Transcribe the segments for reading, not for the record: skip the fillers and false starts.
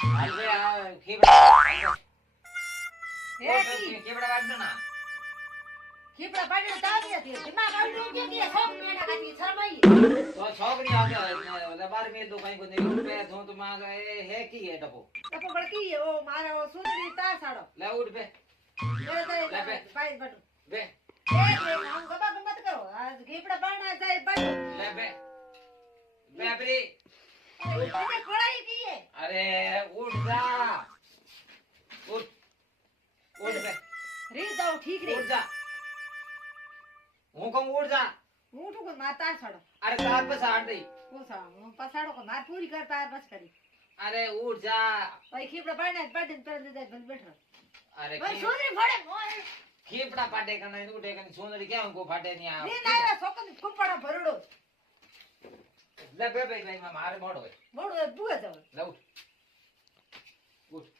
હાલ બે આ ખીબડા હે કી ખીબડા વાળનો ના ખીપડા પાડી તાવી હતી દિમાગ આવડું કે સોક મેડા કાતી શરમાઈ તો છોકરી આવે બાર મેલ તો કઈ કોઈ નહીં બે ધો તો માં હે કી હે ડપો તપો બળકી ઓ મારો સુંદરી તા સાડો લે ઉઠ બે લે પાઈ બટુ બે નામ ગબા ગમત કરો આ ખીપડા પાણા જાય બટુ લે બે બેબરી મને ખોળાઈ કીએ અરે ઉઠ જા ઉઠ ઉઠ બે રી જાવ ઠીક રે ઉઠ જા હું કહું ઉઠ જા હું તો માતા સાડો અરે તાર પર સાડ દઈ કોસા હું પસાડો કો માર પૂરી કર પાર બસ કરી અરે ઉઠ જા ભાઈ ખીપડા પાડે પાડીને પર દે બંધ બેઠો અરે ભાઈ સુંદરી ફોડે મોય ખીપડા પાટે કને ઉઠે કને સોનરી કેમ કો ફાટે ની આ ની લાવ્યા છોકન કુંપડા ભરડો લે બે બે ભાઈ મારે મોડો હોય મોડો બુએ જાવ લે ઉઠ ઉઠ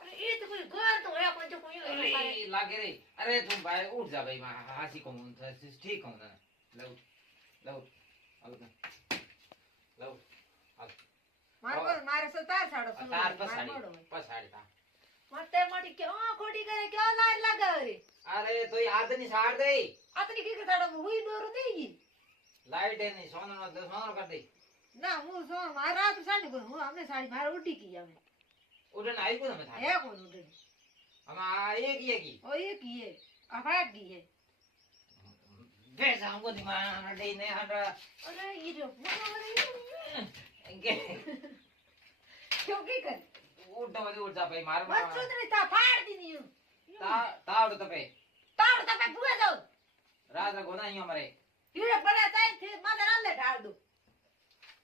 અરે એ તો કોઈ ઘર તો હે કોઈ તો કોઈ અરે લાગે રે અરે તું ભાઈ ઉઠ જા ભાઈ માં હાસી કહું ઠીક કહું તને લે ઉઠ લે ઉઠ હાલ લે ઉઠ હાલ મારે સતાર સાડો તાર પસાડી તા મતે મડી કે ઓ ખોટી કરે કે લાર લગાવે અરે તો યાદ ની સાડ દે આતની કી સાડો હુઈ દોરું દેઈ લાઈટ એ ની સોનો કર દે ના હું સો મારા તો સાડી કો હું અમે સાડી માર ઉડી કી અમે ઉડન આવી કો તમે થાય હે કોણ ઉડી હમા એક ઓ એ કી હે આફાટ કી હે બે સાંગો ની માં દે ને આડા અરે ઈ જો મને કે ક્યો કી કર ઉઠ જા ભાઈ માર બસ સુધરી તા ફાડ દીની તાવડ તપે તાવડ તપે ભૂએ જાવ રાત ગોના અહીંયા મરે હીરે પડે તાઈ થી માથે રાલે ઢાળ દો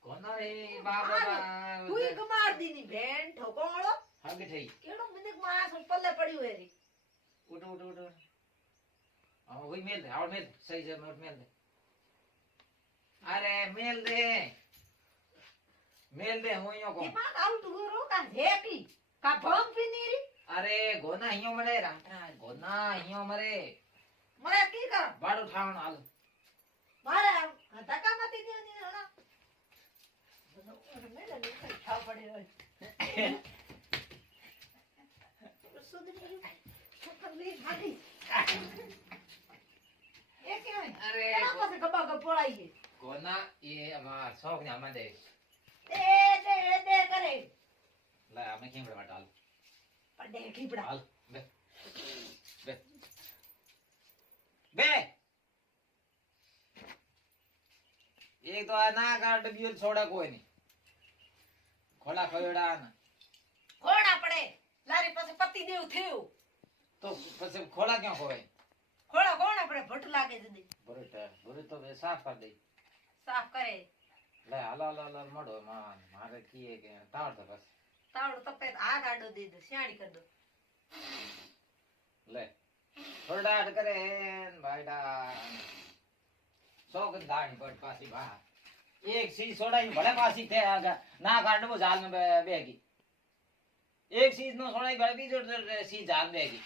ગોના રે બાબા તુઈ કમાર દીની બેન ઠોકોળો હગ થઈ કેડો મને માસ પલ્લે પડ્યું હે રી ઉઠ આ હોઈ મેલ દે આવડ મેલ સહી છે મેલ દે અરે મેલ દે હું અહીંયા કો એમાં આવું તું રો કા જેકી કા ભમ પીની અરે ગોના અહીંયા મળે રાઠા ગોના અહીંયા મરે મને કી કર બાડો ઠાવણ હાલ મારે ધક્કા માતી દે ની હણા મેલે ને ખાવ પડે હોય સુધરી છોકર લી ભાગી એ કે અરે એના પાસે ગબા ગબ પડાઈ છે ગોના એ અમાર શોખ ને આમાં દે દે કરે લે અમે કેમ માટે હાલ પડે ખીપડા હાલ બે બે બે એક તો આ ના કાઢ ડબ્યું છોડા કોઈ નહીં ખોલા ખોયડા ના કોણા પડે લારી પાસે પતિ દેવ થયું તો પછી ખોલા ક્યાં ખોવાય ખોળા કોણા પડે ભટ લાગે જદી બુરે તો બે સાફ કરી દઈ સાફ કરે લે હાલ મોડો મારે કીએ કે તાવડ તો બસ તાવડો તપે આ ગાડો દે દે શિયાળી કર દો લે થોડાટ કરે ભાઈડા શોક દાણી પટ પાછી બહાર એક સી સોડાઈ ભલે પાછી થે ના કાઢવો જાલ में બેગી એક સીઝ નો સોડાઈ ભલે બીજો સી જાલ બેગી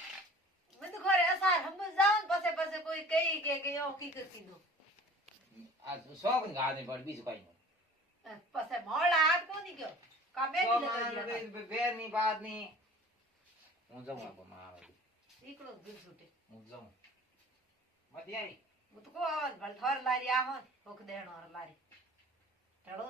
મને તો ઘરે અસાર હમ જાવ પાસે પાસે કોઈ કઈ કે યો કી કર કીધું આ શોક ની ગાડી પડ બીજું કઈ નહીં પાસે મોળા હાથ કોની ગયો કામે તો ની મારે બેર ની બાદ ની હું જાઉં આપો માં આવે નીકળો દિલ છૂટે હું જાઉં મત આવી હું તો કો આવાજ ભલ થોર લારી આહો ઓક દેણો લારી ચલો